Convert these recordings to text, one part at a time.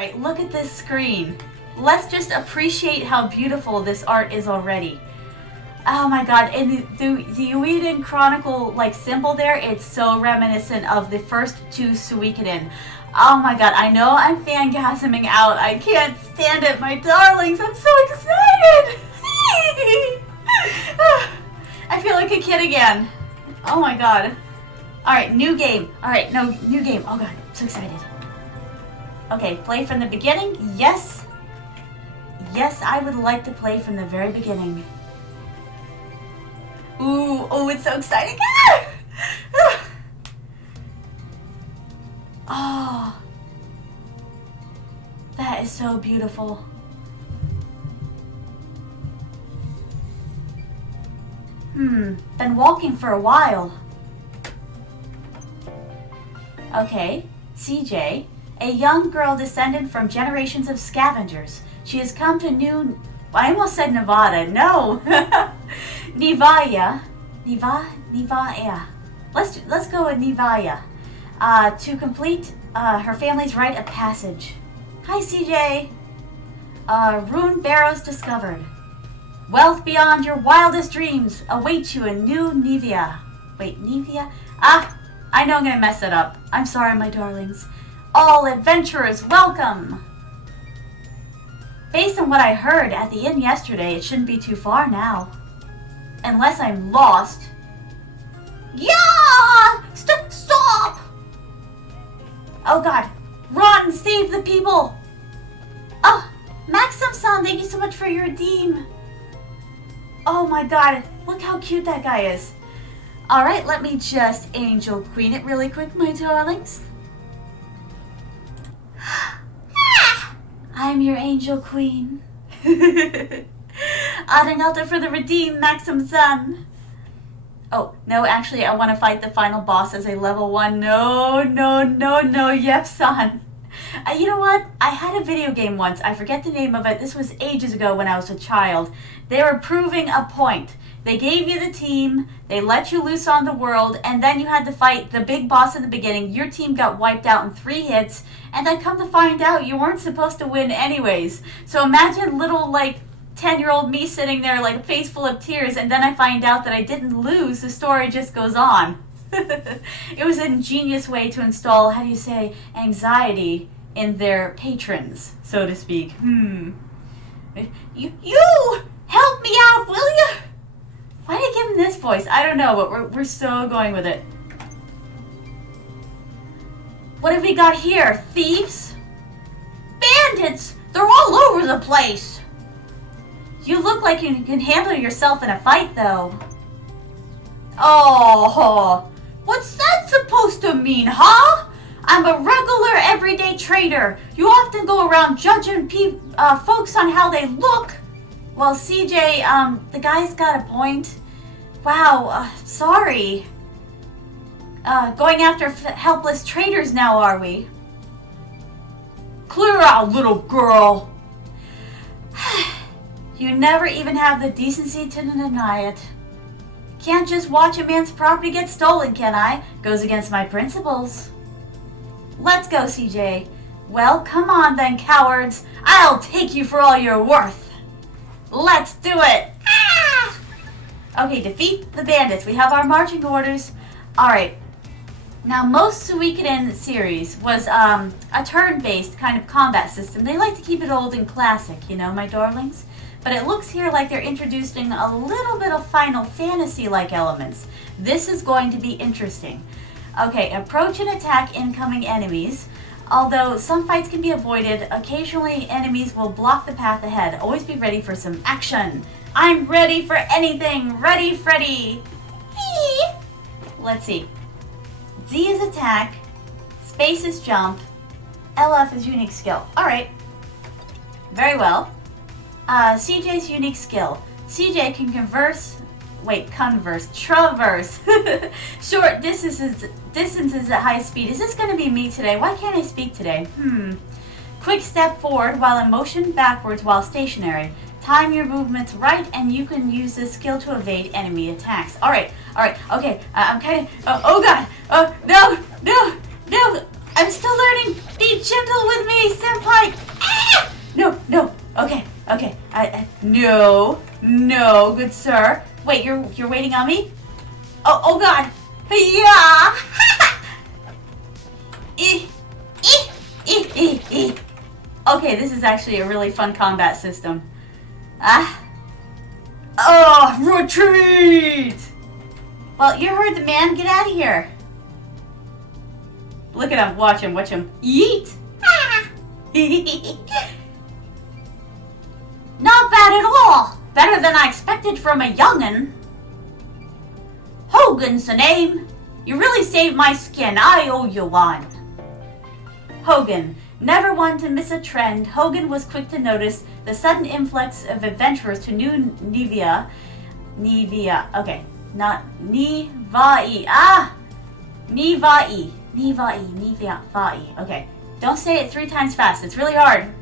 Alright, look at this screen. Let's just appreciate how beautiful this art is already. Oh my god, and the Eiyuden Chronicle like symbol there, it's so reminiscent of the first two Suikoden. Oh my god, I know I'm fangasming out. I can't stand it, my darlings. I'm so excited. I feel like a kid again. Oh my god. Alright, new game. Alright, no, new game. Oh god, I'm so excited. Okay, play from the beginning? Yes. Yes, I would like to play from the very beginning. Ooh, oh, it's so exciting. Oh, that is so beautiful. Been walking for a while. Okay, CJ, a young girl descended from generations of scavengers. She has come to I almost said Nevada. No. Nivaya. Let's go with Nivaya. To complete her family's rite of passage. Hi, CJ. Rune barrows discovered. Wealth beyond your wildest dreams awaits you in New Nivea. Wait, Nivea? Ah, I know I'm gonna mess it up. I'm sorry, my darlings. All adventurers, welcome! Based on what I heard at the inn yesterday, it shouldn't be too far now. Unless I'm lost. Yeah! Stop! Oh god. Run! Save the people! Oh, Maxim-san, thank you so much for your redeem. Oh my god, look how cute that guy is. Alright, let me just Angel Queen it really quick, my darlings. I'm your Angel Queen. Arigato for the redeem, Maxim-san. Oh, no, actually, I want to fight the final boss as a level 1. No, Yep-san. You know what? I had a video game once. I forget the name of it. This was ages ago when I was a child. They were proving a point. They gave you the team, they let you loose on the world, and then you had to fight the big boss in the beginning. Your team got wiped out in 3 hits, and then come to find out you weren't supposed to win anyways. So imagine little, 10-year-old me sitting there, a face full of tears, and then I find out that I didn't lose. The story just goes on. It was an ingenious way to install, anxiety in their patrons, so to speak. You! Help me out, will you? Why did I give him this voice? I don't know, but we're so going with it. What have we got here? Thieves? Bandits! They're all over the place! You look like you can handle yourself in a fight, though. Oh, what's that supposed to mean, huh? I'm a regular everyday trader. You often go around judging folks on how they look. Well, CJ, the guy's got a point. Wow, sorry. Going after helpless traders now, are we? Clear out, little girl. You never even have the decency to deny it. Can't just watch a man's property get stolen, can I? Goes against my principles. Let's go, CJ. Well, come on then, cowards. I'll take you for all you're worth. Let's do it. Ah! Okay, defeat the bandits. We have our marching orders. Alright. Now, most Suikoden series was a turn-based kind of combat system. They like to keep it old and classic, you know, my darlings. But it looks here like they're introducing a little bit of Final Fantasy-like elements. This is going to be interesting. Okay, approach and attack incoming enemies. Although some fights can be avoided, occasionally enemies will block the path ahead. Always be ready for some action. I'm ready for anything. Ready, Freddy. Let's see. Z is attack. Space is jump. LF is unique skill. Alright. Very well. CJ's unique skill. CJ can traverse short distances at high speed. Is this going to be me today? Why can't I speak today? Quick step forward while in motion, backwards while stationary. Time your movements right, and you can use this skill to evade enemy attacks. Alright, okay. I'm kind of... oh god! No! I'm still learning! Be gentle with me, senpai! No, no, good sir. Wait, you're waiting on me? Oh God. Yeah. Okay, this is actually a really fun combat system. Retreat! Well, you heard the man. Get out of here. Look at him. Watch him. Yeet! Not bad at all. Better than I expected from a young'un. Hogan's the name. You really saved my skin. I owe you one. Hogan. Never one to miss a trend, Hogan was quick to notice the sudden influx of adventurers to New Nivea. Okay, not Nivai. Nivai. Okay, don't say it 3 times fast. It's really hard.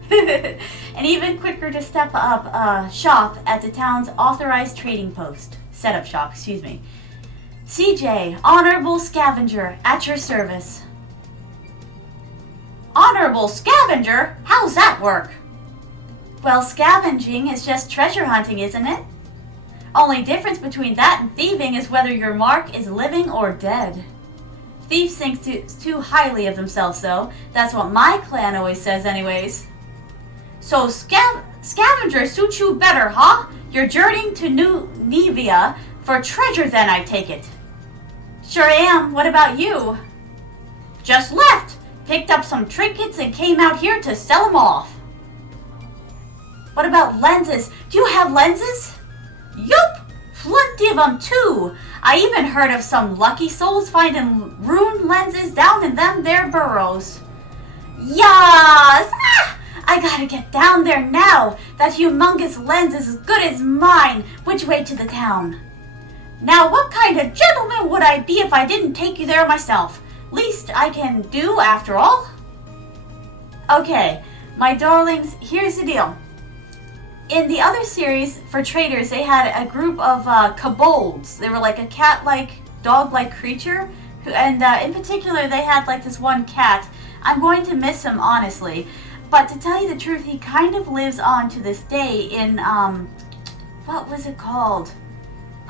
And even quicker to step up shop at the town's authorized trading post. Setup shop, excuse me. CJ, honorable scavenger, at your service. Honorable scavenger? How's that work? Well, scavenging is just treasure hunting, isn't it? Only difference between that and thieving is whether your mark is living or dead. Thieves think too highly of themselves, though. That's what my clan always says anyways. So scavenger suits you better, huh? You're journeying to New Nivea for treasure then, I take it. Sure am. What about you? Just left. Picked up some trinkets and came out here to sell them off. What about lenses? Do you have lenses? Yup, plenty of them too. I even heard of some lucky souls finding rune lenses down in them there burrows. Yas! I gotta get down there now. That humongous lens is as good as mine. Which way to the town? Now what kind of gentleman would I be if I didn't take you there myself? Least I can do, after all. Okay, my darlings, here's the deal. In the other series, for traders, they had a group of kobolds. They were like a cat-like, dog-like creature. And in particular, they had like this one cat. I'm going to miss him, honestly. But to tell you the truth, he kind of lives on to this day in, what was it called?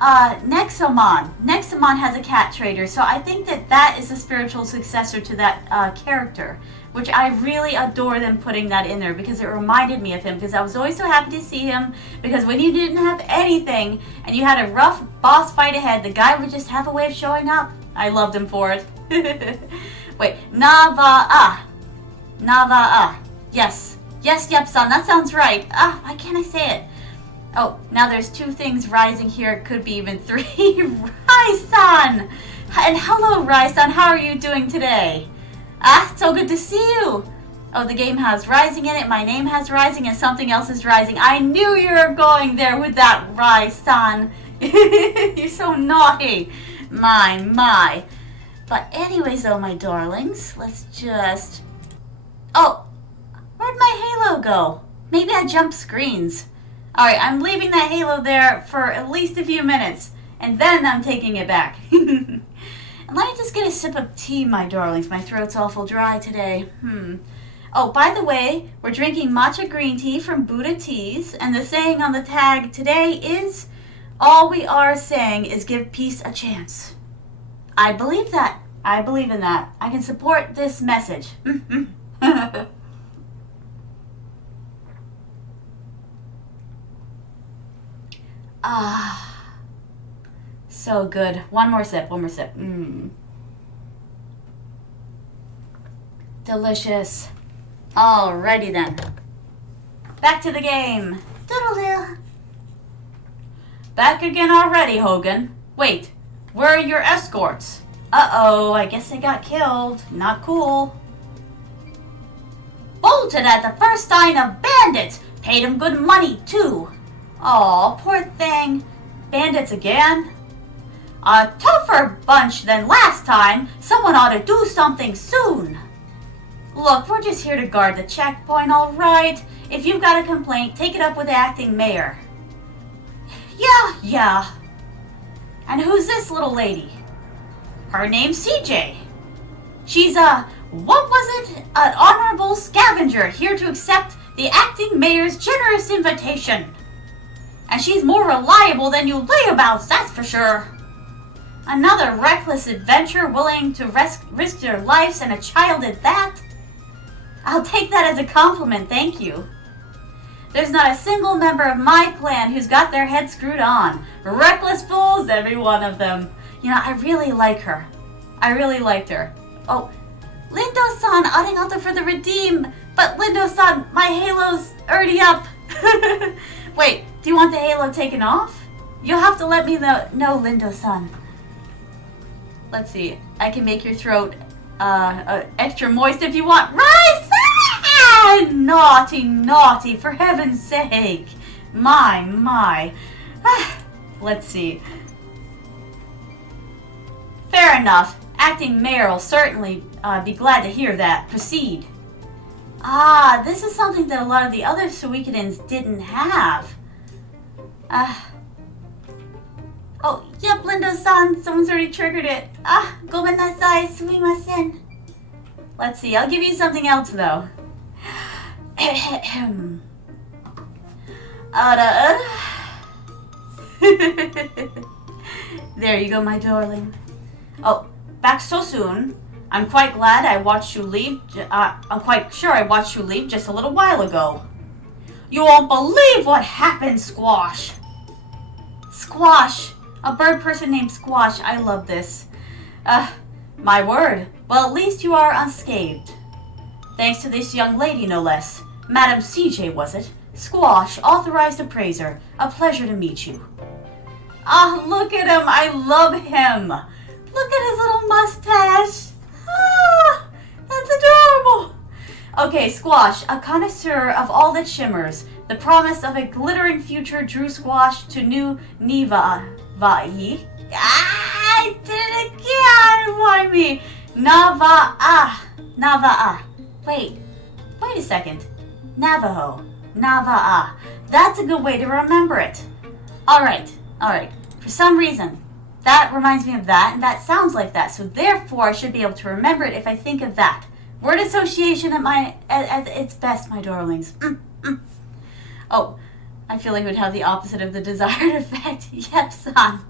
Nexomon. Nexomon has a cat trader, so I think that is a spiritual successor to that character, which I really adore them putting that in there because it reminded me of him, because I was always so happy to see him, because when you didn't have anything and you had a rough boss fight ahead, the guy would just have a way of showing up. I loved him for it. Wait, Nava'a. Yes, yep, son, that sounds right. Why can't I say it? Oh, now there's 2 things rising here. It could be even 3. Rai-san! And hello, Rai-san. How are you doing today? So good to see you. Oh, the game has rising in it. My name has rising and something else is rising. I knew you were going there with that, Rai-san. You're so naughty. My. But anyways, though, my darlings, let's just... Oh, where'd my halo go? Maybe I jumped screens. Alright, I'm leaving that halo there for at least a few minutes, and then I'm taking it back. And let me just get a sip of tea, my darlings. My throat's awful dry today. Oh, by the way, we're drinking matcha green tea from Buddha Teas, and the saying on the tag today is, all we are saying is give peace a chance. I believe that. I believe in that. I can support this message. So good. One more sip. Delicious. Alrighty then. Back to the game. Doodle-doo. Back again already, Hogan. Wait, where are your escorts? Uh-oh, I guess they got killed. Not cool. Bolted at the first sign of bandits. Paid him good money, too. Aw, poor thing. Bandits again? A tougher bunch than last time. Someone ought to do something soon. Look, we're just here to guard the checkpoint, all right? If you've got a complaint, take it up with the acting mayor. Yeah. And who's this little lady? Her name's CJ. She's what was it? An honorable scavenger here to accept the acting mayor's generous invitation. And she's more reliable than you layabouts, that's for sure. Another reckless adventure willing to risk their lives and a child at that? I'll take that as a compliment, thank you. There's not a single member of my clan who's got their head screwed on. Reckless fools, every one of them. You know, I really like her. I really liked her. Oh, Lindo-san, arigato for the redeem. But Lindo-san, my halo's already up. Wait, do you want the halo taken off? You'll have to let me know, Lindo-san. Let's see. I can make your throat extra moist if you want. Rise! Naughty, naughty, for heaven's sake. My. Let's see. Fair enough. Acting mayor will certainly be glad to hear that. Proceed. Ah, this is something that a lot of the other Suikodens didn't have. Oh, yep, Lindo-san. Someone's already triggered it. Gomennasai, sumimasen. Let's see. I'll give you something else, though. There you go, my darling. Oh, back so soon. I'm quite glad I watched you leave. I'm quite sure I watched you leave just a little while ago. You won't believe what happened, Squash. Squash. A bird person named Squash. I love this. My word. Well, at least you are unscathed. Thanks to this young lady, no less. Madam CJ, was it? Squash, authorized appraiser. A pleasure to meet you. Ah, look at him. I love him. Look at his little mustache. Ah, that's adorable. Okay, Squash, a connoisseur of all that shimmers. The promise of a glittering future drew Squash to new Niva'ai. I did it again. Why me? Nava'a. Wait a second. Navajo. Nava'a. That's a good way to remember it. Alright. For some reason, that reminds me of that, and that sounds like that. So therefore, I should be able to remember it if I think of that. Word association at its best, my darlings. Oh, I feel like it would have the opposite of the desired effect. Yep, son.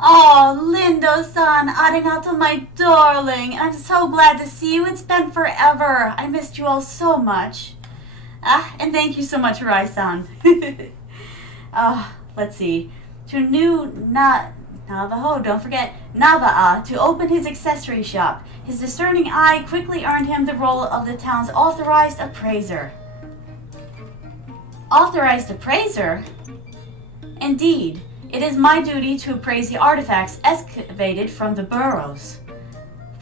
Oh, Lindo-san, arigato, my darling. I'm so glad to see you. It's been forever. I missed you all so much. And thank you so much, Rai-san. Let's see. To new Navajo, don't forget, Nava'a, to open his accessory shop. His discerning eye quickly earned him the role of the town's authorized appraiser. Authorized appraiser? Indeed. It is my duty to appraise the artifacts excavated from the burrows.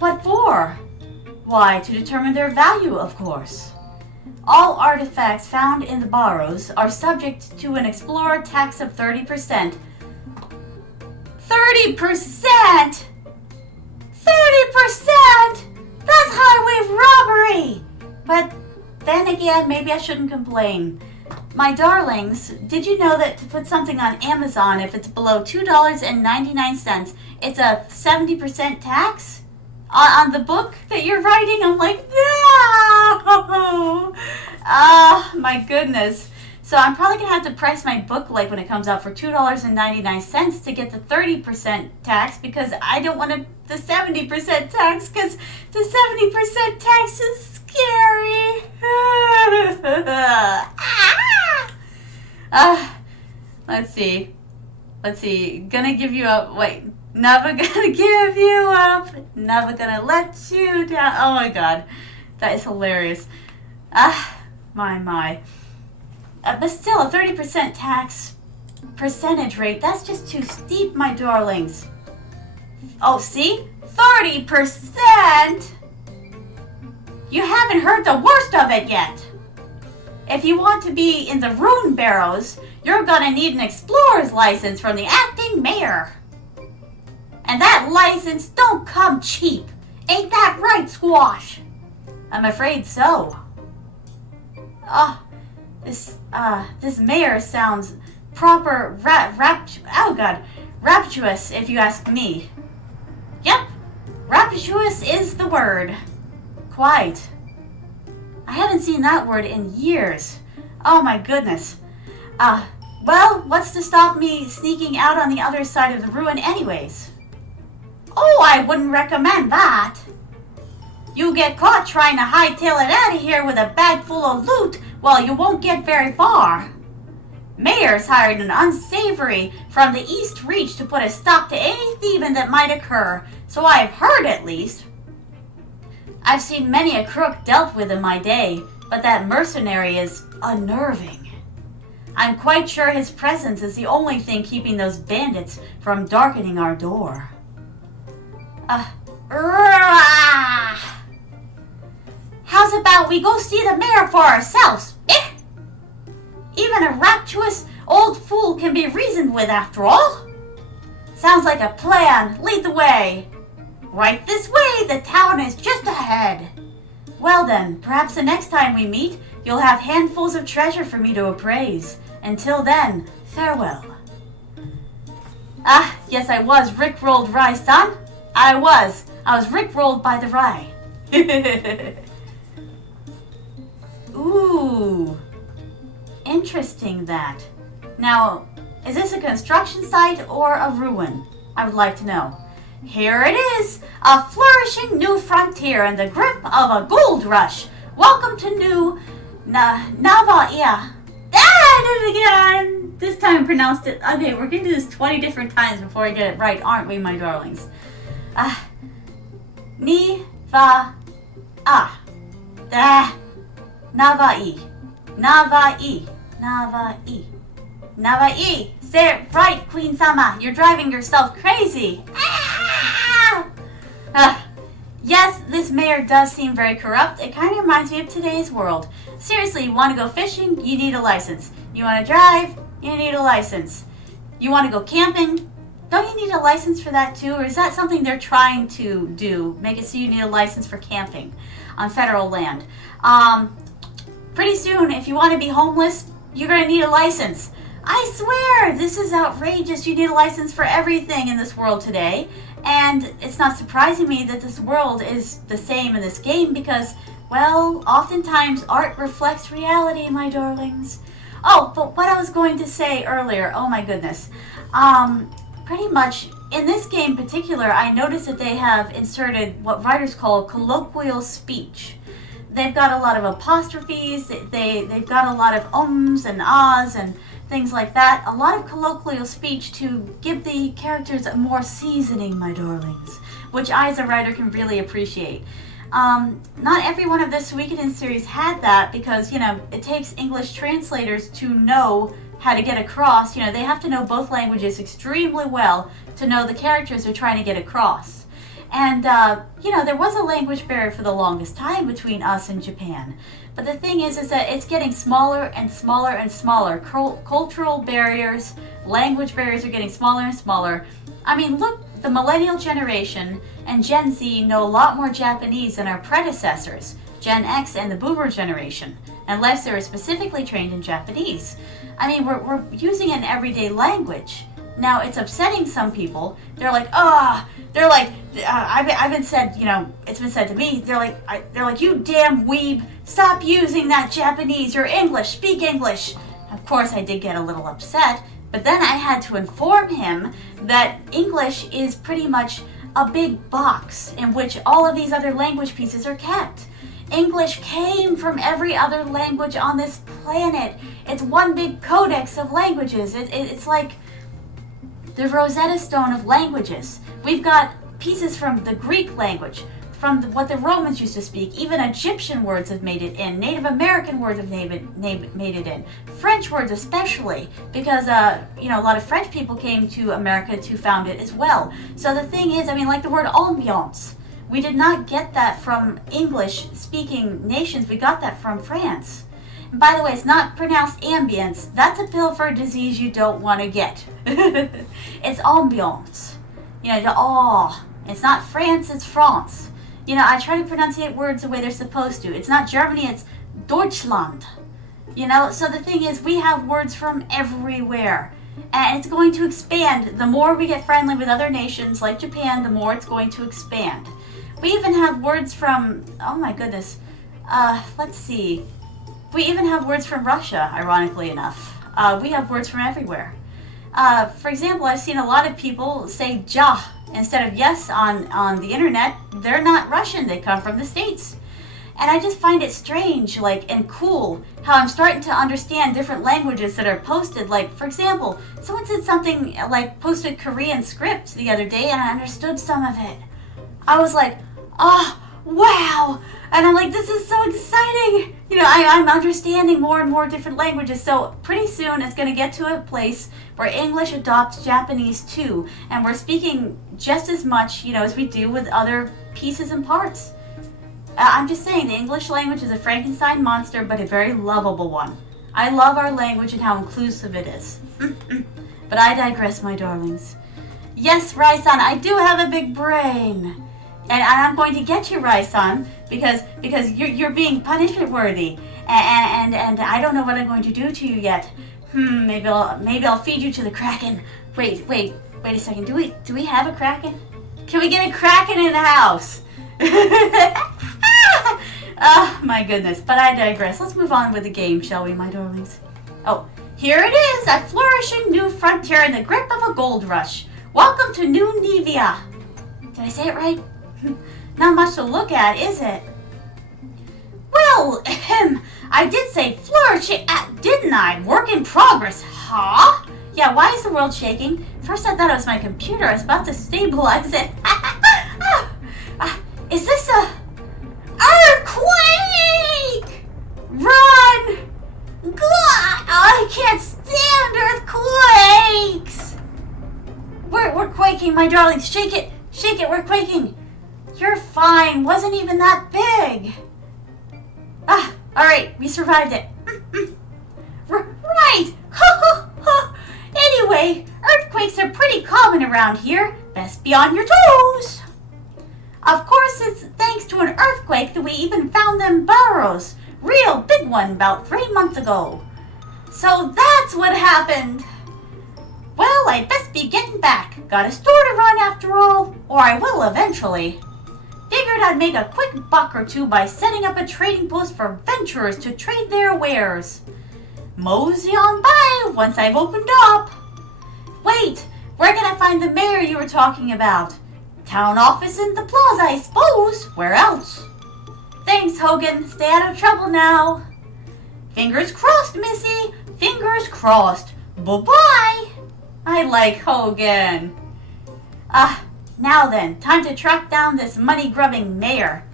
What for? Why, to determine their value, of course. All artifacts found in the burrows are subject to an explorer tax of 30%. 30%? 30%? That's highway robbery! But then again, maybe I shouldn't complain. My darlings, did you know that to put something on Amazon, if it's below $2.99, it's a 70% tax? On the book that you're writing? I'm like, no! My goodness. So I'm probably going to have to price my book like when it comes out for $2.99 to get the 30% tax, because I don't want the 70% tax, because the 70% tax is scary. Let's see. Gonna give you up. Wait. Never gonna give you up. Never gonna let you down. Oh my god. That is hilarious. My. But still, a 30% tax percentage rate, that's just too steep, my darlings. Oh, see? 30%? You haven't heard the worst of it yet. If you want to be in the Rune Barrows, you're gonna need an explorer's license from the acting mayor. And that license don't come cheap. Ain't that right, Squash? I'm afraid so. This mayor sounds proper rapturous, if you ask me. Yep, rapturous is the word. Quite. I haven't seen that word in years. Oh my goodness. Well, what's to stop me sneaking out on the other side of the ruin anyways? Oh, I wouldn't recommend that. You get caught trying to hightail it out of here with a bag full of loot, well, you won't get very far. Mayor's hired an unsavory from the East Reach to put a stop to any thieving that might occur, so I've heard at least. I've seen many a crook dealt with in my day, but that mercenary is unnerving. I'm quite sure his presence is the only thing keeping those bandits from darkening our door. How's about we go see the mayor for ourselves, eh? Even a rapturous old fool can be reasoned with after all. Sounds like a plan. Lead the way. Right this way, the town is just ahead. Well then, perhaps the next time we meet, you'll have handfuls of treasure for me to appraise. Until then, farewell. Ah, yes I was rickrolled rye, son. I was rickrolled by the rye. Ooh. Interesting that. Now, is this a construction site or a ruin? I would like to know. Here it is, a flourishing new frontier in the grip of a gold rush. Welcome to New Navaia. I did it again. This time I pronounced it. Okay, we're going to do this 20 different times before I get it right, aren't we, my darlings? Ni-va-a. Nava'i. Nava'i. Nava'i. Nava'i. Say it right, Queen Sama. You're driving yourself crazy. Yes, this mayor does seem very corrupt. It kind of reminds me of today's world. Seriously, you want to go fishing? You need a license. You want to drive? You need a license. You want to go camping? Don't you need a license for that too? Or is that something they're trying to do? Make it so you need a license for camping on federal land. Pretty soon, if you want to be homeless, you're going to need a license. I swear, this is outrageous. You need a license for everything in this world today. And it's not surprising me that this world is the same in this game because, well, oftentimes art reflects reality, my darlings. Oh, but what I was going to say earlier, oh my goodness. Pretty much, in this game in particular, I noticed that they have inserted what writers call colloquial speech. They've got a lot of apostrophes, they've got a lot of ums and ahs and things like that. A lot of colloquial speech to give the characters a more seasoning, my darlings, which I as a writer can really appreciate. Not every one of the Suikoden series had that because, you know, it takes English translators to know how to get across. You know, they have to know both languages extremely well to know the characters they're trying to get across. And, you know, there was a language barrier for the longest time between us and Japan. But the thing is that it's getting smaller and smaller and smaller. Cultural barriers, language barriers are getting smaller and smaller. I mean, look, the millennial generation and Gen Z know a lot more Japanese than our predecessors, Gen X and the boomer generation, unless they were specifically trained in Japanese. I mean, we're using an everyday language. Now, it's upsetting some people. They're like, I've been said, you know, it's been said to me, they're like, you damn weeb, stop using that Japanese, you're English, speak English. Of course, I did get a little upset, but then I had to inform him that English is pretty much a big box in which all of these other language pieces are kept. English came from every other language on this planet. It's one big codex of languages. It's like the Rosetta Stone of languages. We've got pieces from the Greek language, from what the Romans used to speak. Even Egyptian words have made it in. Native American words have made it in. French words especially, because you know, a lot of French people came to America to found it as well. So the thing is, I mean, like the word ambiance, we did not get that from English-speaking nations. We got that from France. And by the way, it's not pronounced ambience. That's a pill for a disease you don't want to get. It's ambiance. You know, the awe. It's not France, it's France. You know, I try to pronunciate words the way they're supposed to. It's not Germany, it's Deutschland. You know, so the thing is, we have words from everywhere. And it's going to expand. The more we get friendly with other nations like Japan, the more it's going to expand. We even have words from, oh my goodness, let's see. We even have words from Russia, ironically enough. We have words from everywhere. For example, I've seen a lot of people say ja instead of yes on the internet. They're not Russian, they come from the States. And I just find it strange, and cool, how I'm starting to understand different languages that are posted. Like, for example, someone said something posted Korean script the other day, and I understood some of it. I was like, oh, wow! And I'm like, this is so exciting! I'm understanding more and more different languages, so pretty soon it's going to get to a place where English adopts Japanese too, and we're speaking just as much, as we do with other pieces and parts. I'm just saying, the English language is a Frankenstein monster, but a very lovable one. I love our language and how inclusive it is. But I digress, my darlings. Yes, Rai-san, I do have a big brain. And I'm going to get you, Rai-san, because you're being punishment worthy. And I don't know what I'm going to do to you yet. Maybe I'll feed you to the Kraken. Wait a second. Do we have a Kraken? Can we get a Kraken in the house? Oh, my goodness. But I digress. Let's move on with the game, shall we, my darlings? Oh, here it is, a flourishing new frontier in the grip of a gold rush. Welcome to New Nevia. Did I say it right? Not much to look at, is it? Well, I did say flourishing, didn't I? Work in progress, huh? Yeah, why is the world shaking? First I thought it was my computer. I was about to stabilize it. Is this a earthquake? Run! God, I can't stand earthquakes! We're quaking, my darlings. Shake it, we're quaking. You're fine, wasn't even that big. Alright, we survived it. Right! Anyway, earthquakes are pretty common around here. Best be on your toes. Of course, it's thanks to an earthquake that we even found them burrows. Real big one about 3 months ago. So that's what happened. Well, I best be getting back. Got a store to run after all, or I will eventually. Figured I'd make a quick buck or two by setting up a trading post for venturers to trade their wares. Mosey on by once I've opened up. Wait, where can I find the mayor you were talking about? Town office in the plaza, I suppose. Where else? Thanks, Hogan. Stay out of trouble now. Fingers crossed, Missy. Fingers crossed. Bye-bye. I like Hogan. Now then, time to track down this money-grubbing mayor.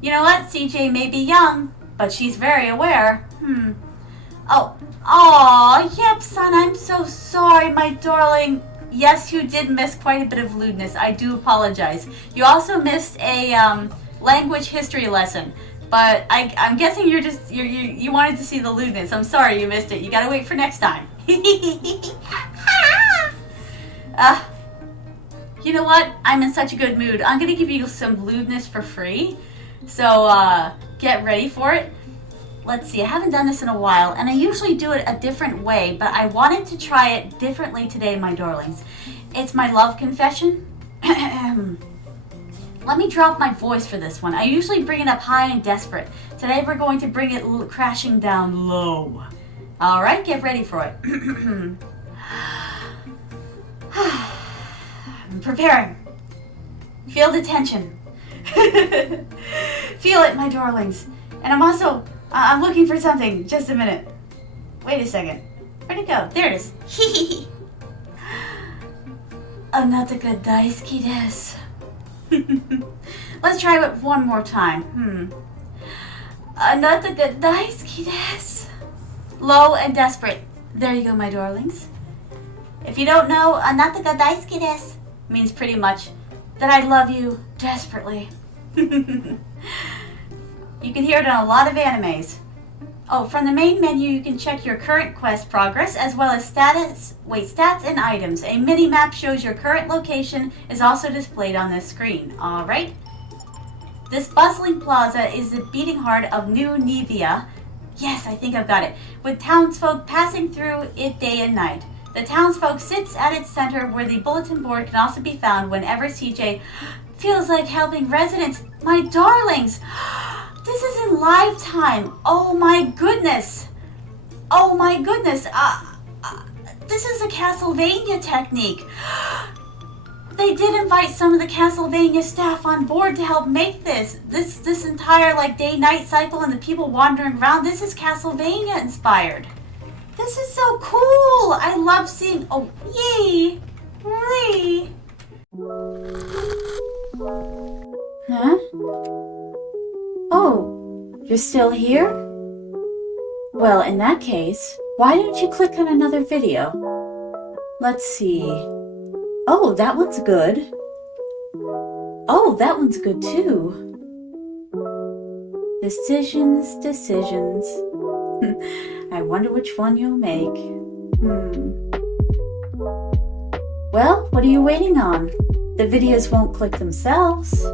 You know what? CJ may be young, but she's very aware. Yep, son, I'm so sorry, my darling. Yes, you did miss quite a bit of lewdness. I do apologize. You also missed a language history lesson, but I'm guessing you wanted to see the lewdness. I'm sorry you missed it. You gotta wait for next time. You know what? I'm in such a good mood. I'm gonna give you some lewdness for free. So get ready for it. Let's see, I haven't done this in a while, and I usually do it a different way, but I wanted to try it differently today, my darlings. It's my love confession. Let me drop my voice for this one. I usually bring it up high and desperate. Today we're going to bring it crashing down low. All right, get ready for it. I'm preparing. Feel the tension. Feel it, my darlings. And I'm looking for something. Just a minute. Wait a second. Where'd it go? There it is. Anataka daisuki desu. Let's try it one more time. Anataka daisuki desu. Low and desperate. There you go, my darlings. If you don't know, anataka daisuki desu means pretty much that I love you desperately. You can hear it on a lot of animes. Oh, from the main menu, you can check your current quest progress as well as stats and items. A mini-map shows your current location is also displayed on this screen. Alright. This bustling plaza is the beating heart of New Nevia. Yes, I think I've got it. With townsfolk passing through it day and night. The townsfolk sits at its center where the bulletin board can also be found whenever CJ feels like helping residents. My darlings! This is in live time. Oh my goodness. Oh my goodness. This is a Castlevania technique. They did invite some of the Castlevania staff on board to help make this. This entire like day-night cycle and the people wandering around, this is Castlevania inspired. This is so cool. I love seeing, oh, yay, hooray. Huh? Oh, you're still here? Well, in that case, why don't you click on another video? Let's see. Oh, that one's good. Oh, that one's good too. Decisions. I wonder which one you'll make. Well, what are you waiting on? The videos won't click themselves.